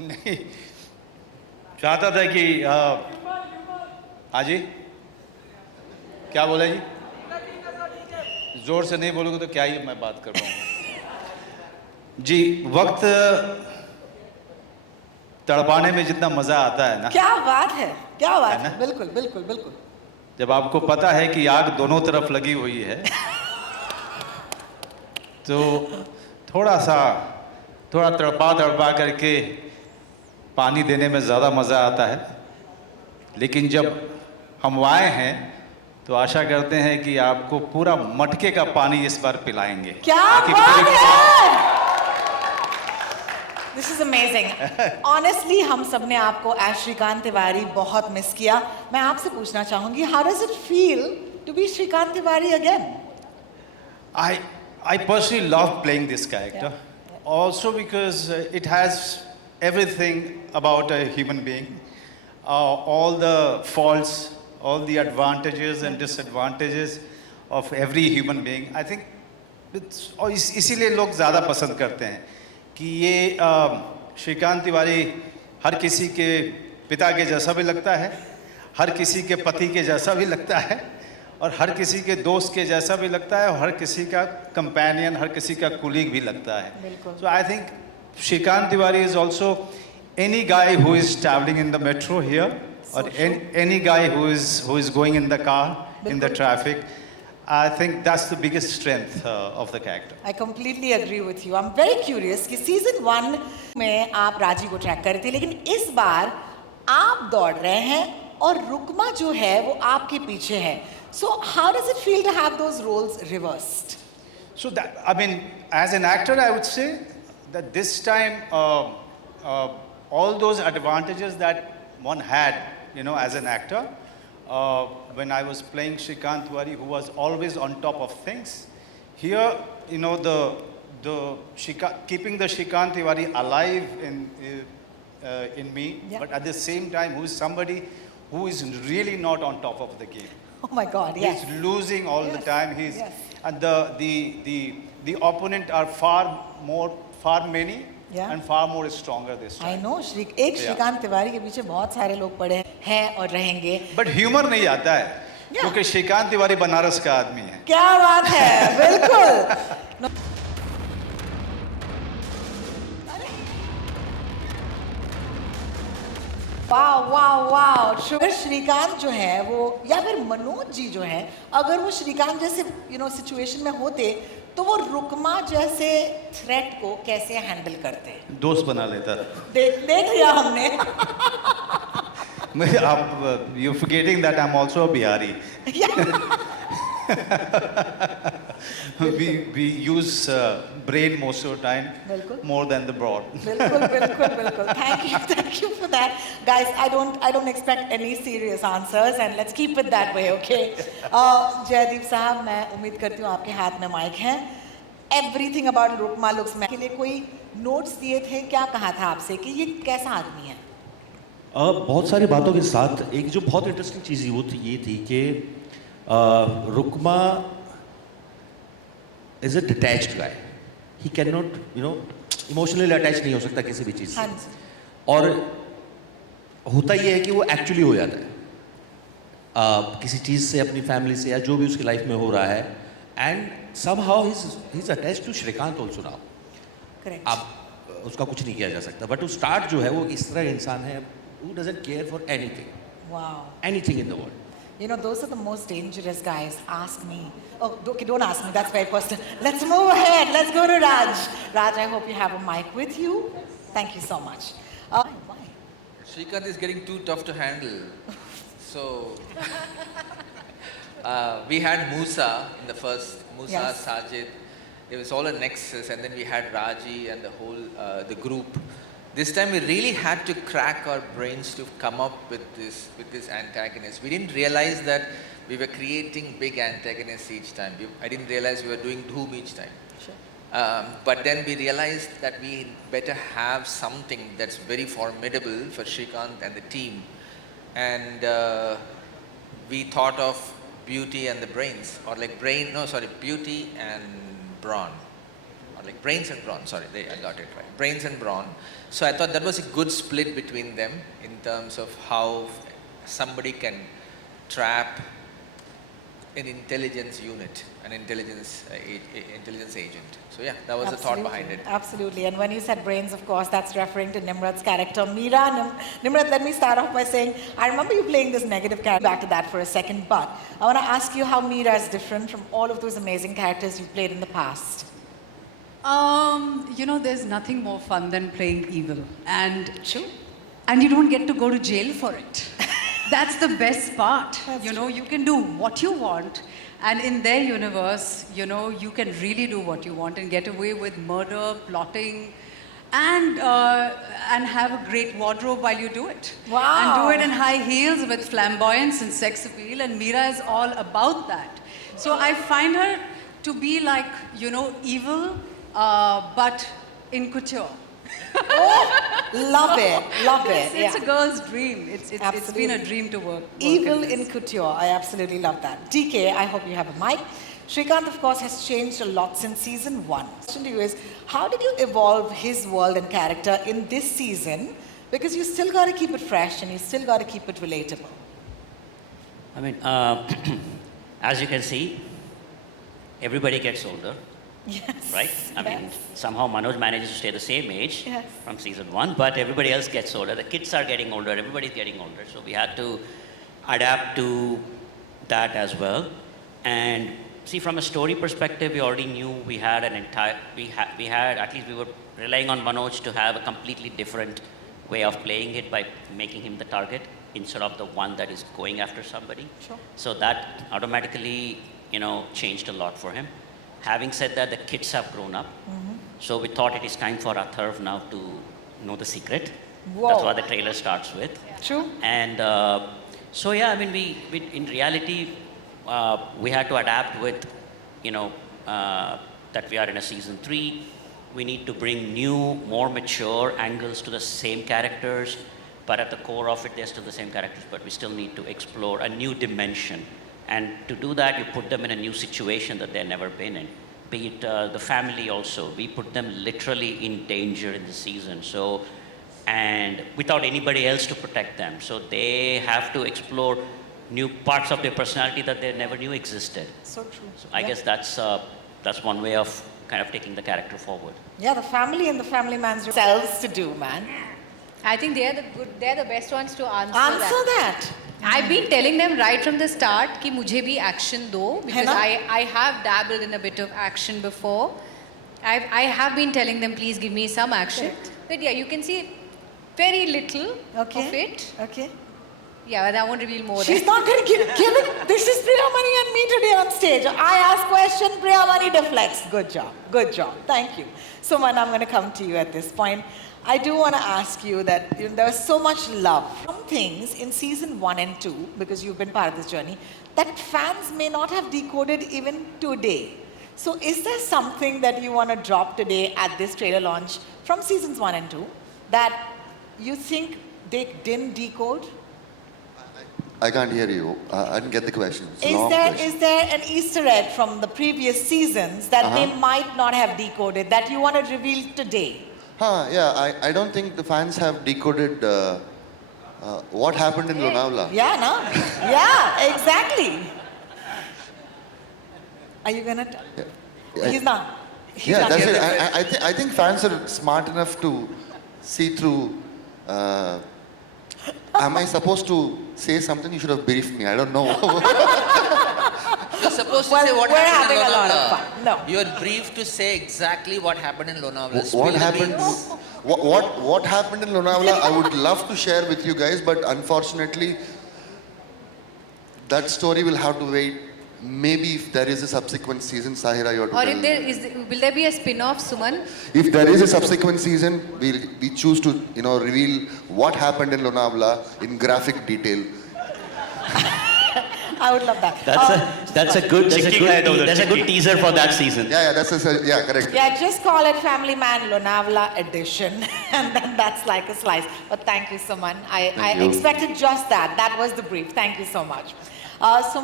नहीं, चाहता था कि हाँ जी, क्या बोला जी? जोर से नहीं बोलोगे तो क्या ही मैं बात कर पाऊँ जी। वक्त तड़पाने में जितना मजा आता है ना, क्या बात है, क्या बात है ना? है, बिल्कुल बिल्कुल बिल्कुल। जब आपको पता है कि आग दोनों तरफ लगी हुई है तो थोड़ा सा थोड़ा तड़पा तड़पा करके पानी देने में ज़्यादा मज़ा आता है। लेकिन जब हम आए हैं तो आशा करते हैं कि आपको पूरा मटके का पानी इस बार पिलाएंगे, क्या ताकि बात पूरी है, दिस इज अमेजिंग। ऑनेस्टली हम सब ने आपको एज श्रीकांत तिवारी बहुत मिस किया। मैं आपसे पूछना चाहूंगी, how does it feel to be Shrikant Tiwari again? I personally love playing this character, also because it has everything about a human being, all the faults, all the advantages and disadvantages of every human being. I think और इसीलिए लोग ज़्यादा पसंद करते हैं कि ये श्रीकांत तिवारी हर किसी के पिता के जैसा भी लगता है, हर किसी के पति के जैसा भी लगता है, और हर किसी के दोस्त के जैसा भी लगता है, और हर किसी का कंपेनियन, हर किसी का कुलीग भी लगता है। So I think Shrikant Tiwari is also any guy who is travelling in the metro here, or any guy who is going in the car in the traffic. I think that's the biggest strength of the character. I completely agree with you. I'm very curious कि season 1 में आप राजी को track कर रहे थे, लेकिन इस बार आप दौड़ रहे हैं और रुकमा जो है वो आपके पीछे है. So how does it feel to have those roles reversed? So that, I mean, as an actor, I would say that this time all those advantages that one had, you know, as an actor. When I was playing Shrikant Tiwari, who was always on top of things, here, you know, keeping the Shrikant Tiwari alive in me, but at the same time, who is somebody who is really not on top of the game. Oh my God! Yes. He's losing all the time. He's and the opponent are far many. And far more stronger this time. I know, एक श्रीकांत तिवारी के पीछे बहुत सारे लोग पड़े हैं और रहेंगे. But humor नहीं आता है, क्योंकि श्रीकांत तिवारी बनारस का आदमी है. क्या बात है, बिल्कुल. वाह वाह वाह. शुगर श्रीकांत जो है वो, या फिर मनोज जी जो है, अगर वो श्रीकांत जैसे सिचुएशन में होते तो वो रुकमा जैसे थ्रेट को कैसे हैंडल करते हैं? दोस्त बना लेता. देख लिया हमने. आप you forgetting that I am also a Bihari. we use brain most of the time. Bilkul. More than the broad. बिल्कुल. Thank you for that, guys. I don't expect any serious answers, and let's keep it that way, okay? Jaideep साहब, मैं उम्मीद करती हूँ आपके हाथ में mic है. Everything about रुकमा लुक्स में के लिए कोई नोट्स दिए थे, क्या कहा था आपसे कि ये कैसा आदमी है? बहुत सारी बातों के साथ एक जो बहुत इंटरेस्टिंग चीज़ ये थी कि Rukma is a detached guy. He can not emotionally attach नहीं हो सकता किसी भी चीज़ से. और होता ये है कि वो एक्चुअली हो जाता है किसी चीज़ से, अपनी फैमिली से, या जो भी उसकी लाइफ में हो रहा है. And somehow he is attached to Shrikant also now. Correct. आप उसका कुछ नहीं किया जा सकता. बट टू स्टार्ट जो है वो इस तरह इंसान है who doesn't care for anything. Wow. Anything in the world. You know, those are the most dangerous guys. Ask me. Oh, okay, don't ask me. That's very personal. Let's move ahead. Let's go to Raj. Raj, I hope you have a mic with you. Thank you so much. Why? Shrikant is getting too tough to handle. So, we had Musa in the first. Musa, Sajid. It was all a nexus, and then we had Raji and the whole the group. This time we really had to crack our brains to come up with this antagonist. We didn't realize that we were creating big antagonists each time. I didn't realize we were doing Dhoom each time. Sure. But then we realized that we better have something that's very formidable for Shrikant and the team. And we thought of Beauty and the Brains, or like Beauty and Brawn. or like brains and brawn. Sorry, I got it right. Brains and brawn. So I thought that was a good split between them in terms of how somebody can trap an intelligence unit, an intelligence agent. So yeah, that was the thought behind it. Absolutely. And when you said brains, of course, that's referring to Nimrat's character. Meera, Nimrat, let me start off by saying, I remember you playing this negative character. Back to that for a second, but I want to ask you how Meera is different from all of those amazing characters you've played in the past. You know, there's nothing more fun than playing evil. And True. And you don't get to go to jail for it. That's the best part. That's you know, you can do what you want. And in their universe, you know, you can really do what you want and get away with murder, plotting, and have a great wardrobe while you do it. Wow. And do it in high heels with flamboyance and sex appeal. And Meera is all about that. So I find her to be like, you know, evil, but in couture. Love it. Love it. It's Yeah. a girl's dream. It's been Absolutely. a dream to work Evil in in this. couture. I absolutely love that. DK, I hope you have a mic. Shrikant, of course, has changed a lot since season 1. The question to you is, how did you evolve his world and character in this season? Because you still got to keep it fresh and you still got to keep it relatable. I mean, as you can see, everybody gets older, Yes. right? I mean, Yes. somehow Manoj manages to stay the same age Yes. from season 1, but everybody else gets older. The kids are getting older, everybody's getting older. So we had to adapt to that as well. And see, from a story perspective, we already knew we had at least we were relying on Manoj to have a completely different way of playing it by making him the target instead of the one that is going after somebody. Sure. So that automatically, you know, changed a lot for him. Having said that, the kids have grown up. So we thought it is time for Atharv now to know the secret. Whoa. That's what the trailer starts with. True. And so yeah, I mean, we in reality, we had to adapt with, you know, that we are in a season 3. We need to bring new, more mature angles to the same characters, but at the core of it, they're still the same characters, but we still need to explore a new dimension. And to do that, you put them in a new situation that they've never been in. Be it the family also. We put them literally in danger in the season. So, and without anybody else to protect them. So they have to explore new parts of their personality that they never knew existed. So true. So I guess that's one way of kind of taking the character forward. Yeah, the family and the family man's themselves to do, man. I think they're the best ones to answer Answer that. that. I've been telling them right from the start कि मुझे भी action दो because ना? I have dabbled in a bit of action before. I have been telling them please give me some action. But yeah, you can see very little of it. Okay. Yeah, but I won't reveal more. She's than not going to give it. This is Priyamani and me today on stage. I ask question, Priyamani deflects. Good job. Good job. Thank you. Suman, I'm going to come to you at this point. I do want to ask you that there was so much love. Some things in season 1 and 2, because you've been part of this journey, that fans may not have decoded even today. So is there something that you want to drop today at this trailer launch from seasons 1 and 2 that you think they didn't decode? I can't hear you. I didn't get the question. It's a long question. Is there an Easter egg from the previous seasons that they might not have decoded that you want to reveal today? Yeah, I don't think the fans have decoded what happened in Lonavala. Yeah, no? Yeah, exactly. Are you gonna? Yeah. He's not. He's Yeah, not that's here. it. I think fans are smart enough to see through. Am I supposed to say something? You should have briefed me. I don't know. You're supposed to Well, say what we're happened in having a lot of Lonavala. fun. No. You're briefed to say exactly what happened in Lonavala. What Spill the happened? beans. What happened in Lonavala? I would love to share with you guys, but unfortunately, that story will have to wait. Maybe if there is a subsequent season, Sahira, you have to Or tell if me. will there be a spin-off, Suman? If there is a subsequent season, we choose to reveal what happened in Lonavala in graphic detail. I would love that. That's a good teaser for that season. Yeah, correct. Yeah, just call it Family Man Lonavala Edition, and then that's like a slice. But thank you, Suman. I you. expected just that. That was the brief. Thank you so much. So